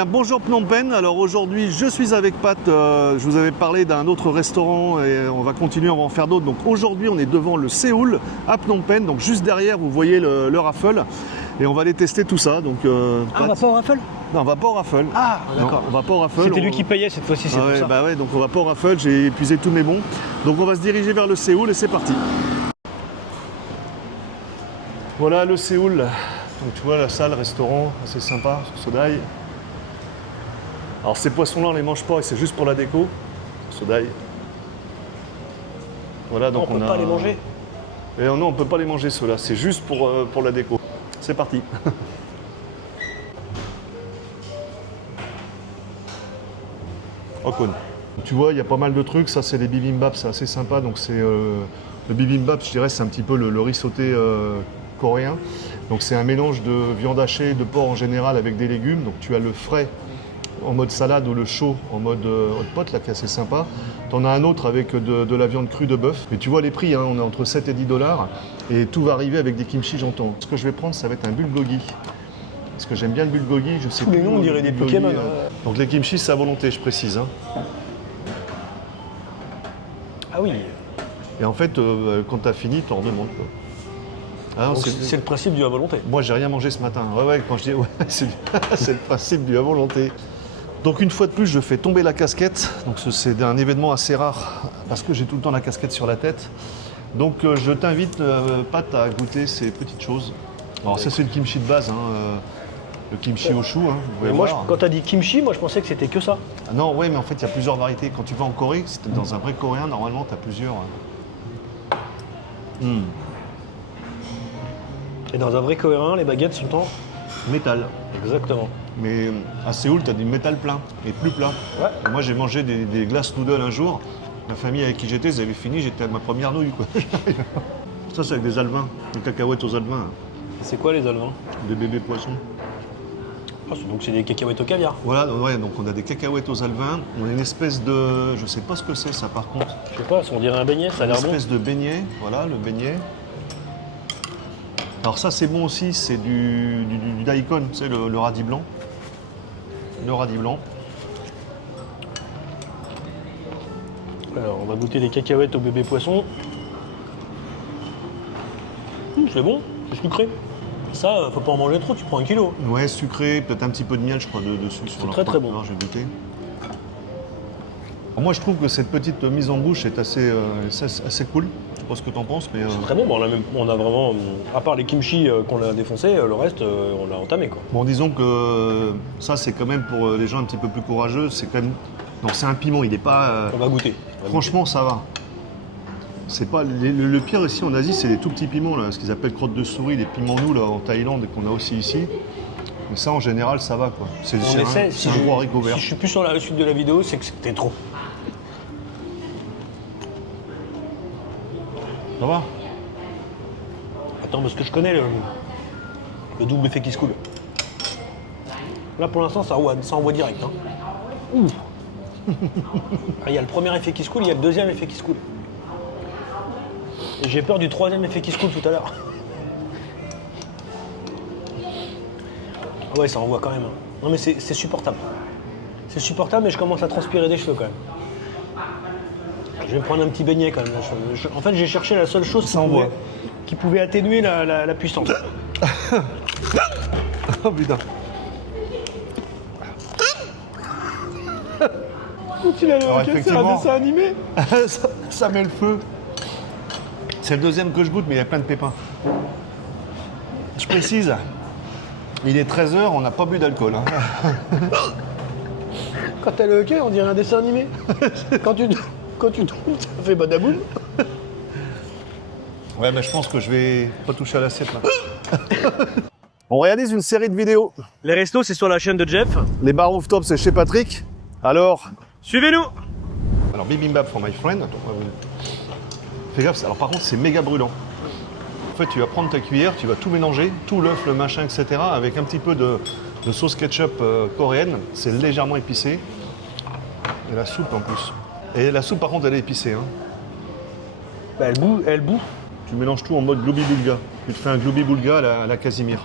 bien, bonjour Phnom Penh. Alors aujourd'hui, je suis avec Pat. Je vous avais parlé d'un autre restaurant et on va continuer, on va en faire d'autres. Donc aujourd'hui, on est devant le Séoul à Phnom Penh. Donc juste derrière, vous voyez le raffle. Et on va aller tester tout ça. Donc, on va pas au raffle? Non, on va pas au raffle. Ah, d'accord. On va pas au raffle. C'était lui qui payait cette fois-ci, c'est pour ça. Bah ouais, donc on va pas au raffle. J'ai épuisé tous mes bons. Donc on va se diriger vers le Séoul et c'est parti. Voilà le Séoul. Donc tu vois la salle, restaurant, assez sympa, Sodai. Alors ces poissons-là, on les mange pas et c'est juste pour la déco. Sodai. Voilà, donc on peut pas les manger. Et non, on peut pas les manger ceux-là. C'est juste pour la déco. C'est parti. Okon. Tu vois, il y a pas mal de trucs. Ça, c'est les bibimbap, c'est assez sympa. Donc c'est le bibimbap, je dirais, c'est un petit peu le riz sauté coréen. Donc c'est un mélange de viande hachée, de porc en général avec des légumes. Donc tu as le frais en mode salade ou le chaud en mode hot pot, là, qui est assez sympa. Tu en as un autre avec de la viande crue de bœuf. Mais tu vois les prix, hein, on est entre 7 et 10 $. Et tout va arriver avec des kimchi, j'entends. Ce que je vais prendre, ça va être un bulgogi. Parce que j'aime bien le bulgogi, je sais Tous plus. les noms, on dirait des Pokémon. Donc les kimchi, c'est à volonté, je précise. Hein. Ah oui. Et en fait, quand tu as fini, tu en demandes. Ah, c'est le principe du à volonté. Moi, j'ai rien mangé ce matin. Ouais, quand je dis ouais, c'est le principe du à volonté. Donc une fois de plus, je fais tomber la casquette. Donc c'est un événement assez rare parce que j'ai tout le temps la casquette sur la tête. Donc je t'invite, Pat, à goûter ces petites choses. Alors ça, c'est le kimchi de base, hein, le kimchi au chou. Hein, mais moi, quand tu as dit kimchi, moi je pensais que c'était que ça. Ah non, ouais, mais en fait, il y a plusieurs variétés. Quand tu vas en Corée, si tu es dans un vrai coréen, normalement, tu as plusieurs. Et dans un vrai coréen, les baguettes sont en métal. Exactement. Mais à Séoul, tu as du métal plein et plus plat. Ouais. Et moi, j'ai mangé des glaces noodles un jour. La famille avec qui j'étais, ils avaient fini, j'étais à ma première nouille. Quoi. Ça, c'est avec des alevins, des cacahuètes aux alevins. C'est quoi les alevins? Des bébés poissons. Ah, donc c'est des cacahuètes au caviar. Voilà, ouais, donc on a des cacahuètes aux alevins. On a une espèce de... Je sais pas ce que c'est ça par contre. Je sais pas, on dirait un beignet, ça a l'air bon. Une espèce de beignet, voilà, le beignet. Alors ça c'est bon aussi, c'est du daikon, tu sais, le radis blanc. Le radis blanc. Alors on va goûter les cacahuètes au bébé poisson. C'est bon, c'est sucré. Ça, faut pas en manger trop, tu prends 1 kilo. Ouais, sucré, peut-être un petit peu de miel, je crois, dessus. C'est très très bon. Alors, j'ai goûté. Alors, moi je trouve que cette petite mise en bouche est assez cool. Je sais pas ce que tu en penses, mais... C'est très bon, on a vraiment, à part les kimchi qu'on a défoncés, le reste, on l'a entamé, quoi. Bon, disons que ça, c'est quand même pour les gens un petit peu plus courageux, c'est quand même... Non, c'est un piment, il n'est pas... On va goûter. Franchement, ça va. C'est pas... Le pire ici en Asie, c'est les tout petits piments, là, ce qu'ils appellent crottes de souris, les piments nous, là, en Thaïlande, et qu'on a aussi ici. Mais ça, en général, ça va, quoi. C'est un gros haricot vert. Si je suis plus sur la suite de la vidéo, c'est que c'était trop. Ça va? Attends, parce que je connais le double effet qui se coule. Là, pour l'instant, ça envoie direct. Hein. Il y a le premier effet qui se coule, il y a le deuxième effet qui se coule. Et j'ai peur du troisième effet qui se coule tout à l'heure. Ouais, ça envoie quand même. Hein. Non, mais c'est supportable. C'est supportable, mais je commence à transpirer des cheveux quand même. Je vais me prendre un petit beignet quand même. En fait, j'ai cherché la seule chose qui pouvait atténuer la puissance. Oh putain. Tu l'as c'est un dessin animé. ça met le feu. C'est le deuxième que je goûte, mais il y a plein de pépins. Je précise, il est 13h, on n'a pas bu d'alcool. Hein. Quand t'as le hockey, on dirait un dessin animé. Quand tu tombes, ça fait badaboum. Ouais, mais je pense que je vais pas toucher à l'assiette là. On réalise une série de vidéos. Les restos, c'est sur la chaîne de Jeff. Les bars rooftop, c'est chez Patrick. Alors, suivez-nous. Alors, bibimbap for my friend. Attends, fais gaffe, alors par contre, c'est méga brûlant. En fait, tu vas prendre ta cuillère, tu vas tout mélanger, tout l'œuf, le machin, etc. avec un petit peu de sauce ketchup coréenne. C'est légèrement épicé. Et la soupe en plus. Et la soupe, par contre, elle est épicée. Hein. Bah, elle bout. Tu mélanges tout en mode globi-boulga. Tu te fais un globi-boulga à la Casimir.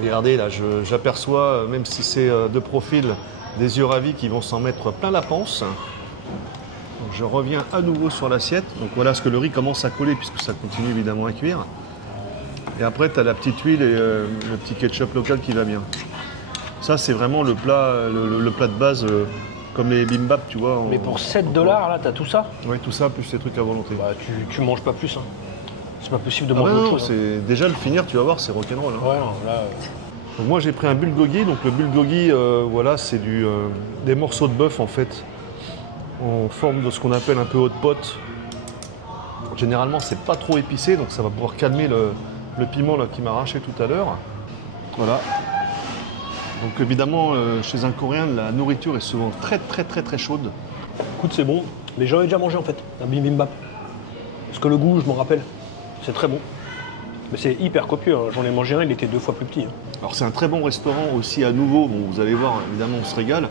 Regardez, là, j'aperçois, même si c'est de profil, des yeux ravis qui vont s'en mettre plein la panse. Donc, je reviens à nouveau sur l'assiette. Donc voilà ce que le riz commence à coller puisque ça continue évidemment à cuire. Et après, tu as la petite huile et le petit ketchup local qui va bien. Ça, c'est vraiment le plat, le plat de base, comme les bimbap, tu vois. Mais pour 7 $, là, t'as tout ça? Oui, tout ça, plus ces trucs à volonté. Bah, tu manges pas plus. Hein. C'est pas possible de Ah manger ouais, autre non, chose. Hein. c'est déjà le finir, tu vas voir, c'est rock'n'roll. Hein. Ouais, non, là. Donc moi, j'ai pris un bulgogi. Donc le bulgogi, voilà, c'est des morceaux de bœuf en fait, en forme de ce qu'on appelle un peu haute pote. Généralement, c'est pas trop épicé, donc ça va pouvoir calmer le piment là, qui m'a arraché tout à l'heure. Voilà. Donc évidemment, chez un Coréen, la nourriture est souvent très chaude. Écoute, c'est bon. Mais j'en ai déjà mangé en fait, un bibimbap. Parce que le goût, je m'en rappelle. C'est très bon. Mais c'est hyper copieux. Hein. J'en ai mangé un, il était 2 fois plus petit. Hein. Alors c'est un très bon restaurant aussi à nouveau, bon, vous allez voir, évidemment on se régale,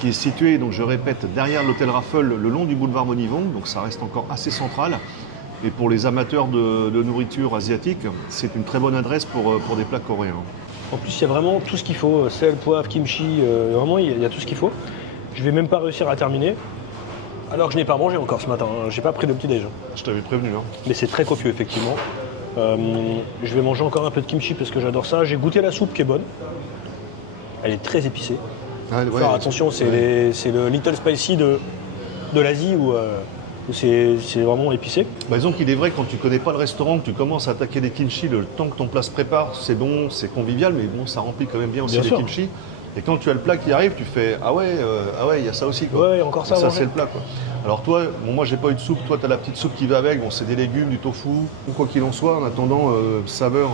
qui est situé, donc je répète, derrière l'hôtel Raffles, le long du boulevard Monivong, donc ça reste encore assez central. Et pour les amateurs de nourriture asiatique, c'est une très bonne adresse pour des plats coréens. En plus, il y a vraiment tout ce qu'il faut. Sel, poivre, kimchi, vraiment, il y a tout ce qu'il faut. Je vais même pas réussir à terminer. Alors que je n'ai pas mangé encore ce matin. Hein. J'ai pas pris de petit-déj. Je t'avais prévenu. Hein. Mais c'est très copieux, effectivement. Je vais manger encore un peu de kimchi parce que j'adore ça. J'ai goûté la soupe qui est bonne. Elle est très épicée. Ah, ouais, Alors attention, c'est le Little Spicy de l'Asie où c'est vraiment épicé. Bah, disons qu'il est vrai que quand tu connais pas le restaurant, que tu commences à attaquer des kimchi, le temps que ton plat se prépare, c'est bon, c'est convivial, mais bon, ça remplit quand même bien aussi Bien les sûr. kimchi. Et quand tu as le plat qui arrive, tu fais ah ouais, il y a ça aussi quoi. Ouais, encore ça. Ça à c'est manger. le plat quoi. Alors toi, bon, moi j'ai pas eu de soupe, toi tu as la petite soupe qui va avec, bon c'est des légumes, du tofu, ou quoi qu'il en soit, en attendant, saveur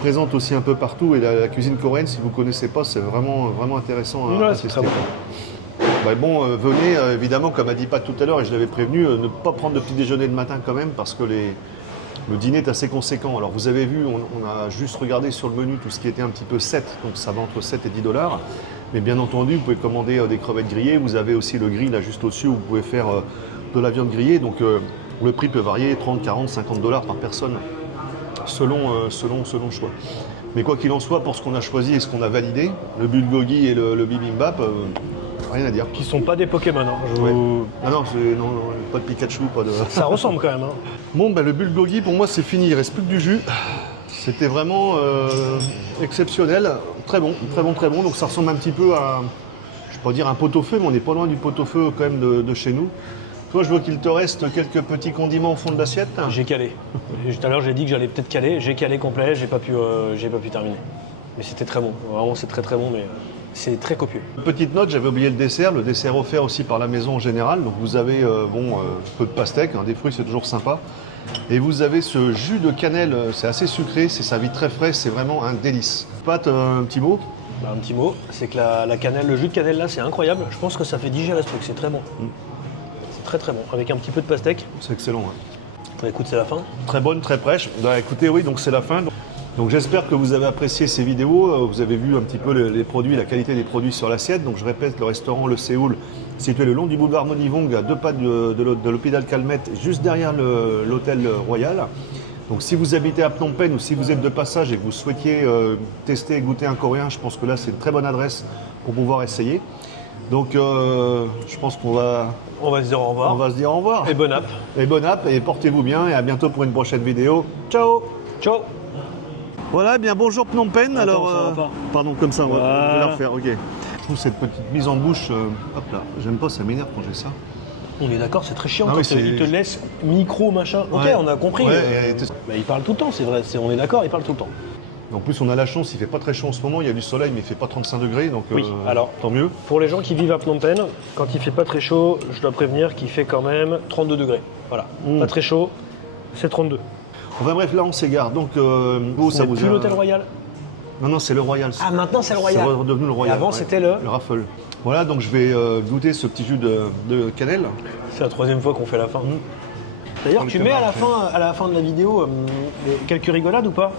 présente aussi un peu partout. Et la cuisine coréenne, si vous connaissez pas, c'est vraiment intéressant à Ouais, tester. c'est très bon. Bah, bon, venez évidemment, comme a dit Pat tout à l'heure, et je l'avais prévenu, ne pas prendre de petit déjeuner le matin quand même, parce que le dîner est assez conséquent. Alors vous avez vu, on a juste regardé sur le menu tout ce qui était un petit peu 7, donc ça va entre 7 et 10 $. Mais bien entendu, vous pouvez commander des crevettes grillées. Vous avez aussi le grill là juste au-dessus où vous pouvez faire de la viande grillée. Donc le prix peut varier 30, 40, 50 $ par personne selon le choix. Mais quoi qu'il en soit, pour ce qu'on a choisi et ce qu'on a validé, le bulgogi et le bibimbap, rien à dire. Qui sont pas des Pokémon. Hein. Ouais. Ah non, non, pas de Pikachu, pas de... Ça ressemble quand même. Hein. Bon, le bulgogi, pour moi, c'est fini. Il reste plus que du jus. C'était vraiment exceptionnel. Très bon. Donc ça ressemble un petit peu à, je ne vais pas dire un pot-au-feu, mais on n'est pas loin du pot-au-feu quand même de chez nous. Toi, je vois qu'il te reste quelques petits condiments au fond de l'assiette. J'ai calé. Tout à l'heure, j'ai dit que j'allais peut-être caler. J'ai calé complet, j'ai pas pu terminer. Mais c'était très bon. Vraiment, c'est très bon, mais c'est très copieux. Petite note, j'avais oublié le dessert offert aussi par la maison en général. Donc vous avez peu de pastèque, des fruits, c'est toujours sympa. Et vous avez ce jus de cannelle, c'est assez sucré, c'est servi très frais, c'est vraiment un délice. Pat, un petit mot? Bah, un petit mot, c'est que la cannelle, le jus de cannelle là, c'est incroyable. Je pense que ça fait digérer ce truc, c'est très bon. C'est très bon, avec un petit peu de pastèque. C'est excellent. Ouais. Bah, écoute, c'est la fin. Très bonne, très fraîche. Bah, écoutez, oui, donc c'est la fin. Donc j'espère que vous avez apprécié ces vidéos. Vous avez vu un petit peu les produits, la qualité des produits sur l'assiette. Donc je répète, le restaurant Le Séoul, situé le long du boulevard Monivong, à 2 pas de l'hôpital Calmette, juste derrière l'hôtel Royal. Donc si vous habitez à Phnom Penh ou si vous êtes de passage et que vous souhaitiez tester et goûter un coréen, je pense que là c'est une très bonne adresse pour pouvoir essayer. Donc je pense qu'on va... On va se dire au revoir. On va se dire au revoir. Et bonne app. Et bonne app et portez-vous bien et à bientôt pour une prochaine vidéo. Ciao. Ciao. Voilà, bien bonjour Phnom Penh. Attends, alors, ça va pas. pardon, comme ça, on va Voilà. la refaire, ok. Je trouve cette petite mise en bouche, hop là, j'aime pas, ça m'énerve quand j'ai ça. On est d'accord, c'est très chiant Ah quand oui, c'est- il te laisse micro, machin. Ok, Ouais. on a compris. Ouais, Bah, il parle tout le temps, c'est vrai. On est d'accord, il parle tout le temps. En plus, on a la chance, il fait pas très chaud en ce moment, il y a du soleil, mais il fait pas 35 degrés, donc Oui, alors. tant mieux. Pour les gens qui vivent à Phnom Penh, quand il fait pas très chaud, je dois prévenir qu'il fait quand même 32 degrés. Voilà, pas très chaud, c'est 32. Enfin bref, là on s'égare, donc vous, ça C'est vous plus a- l'hôtel Royal. Non, c'est le Royal. Ah, maintenant c'est le Royal. C'est redevenu le Royal. Et avant, c'était le Raffles. Voilà, donc je vais goûter ce petit jus de cannelle. C'est la 3e fois qu'on fait la fin. D'ailleurs, Prends tu le mets camarade, à la fin de la vidéo quelques rigolades ou pas?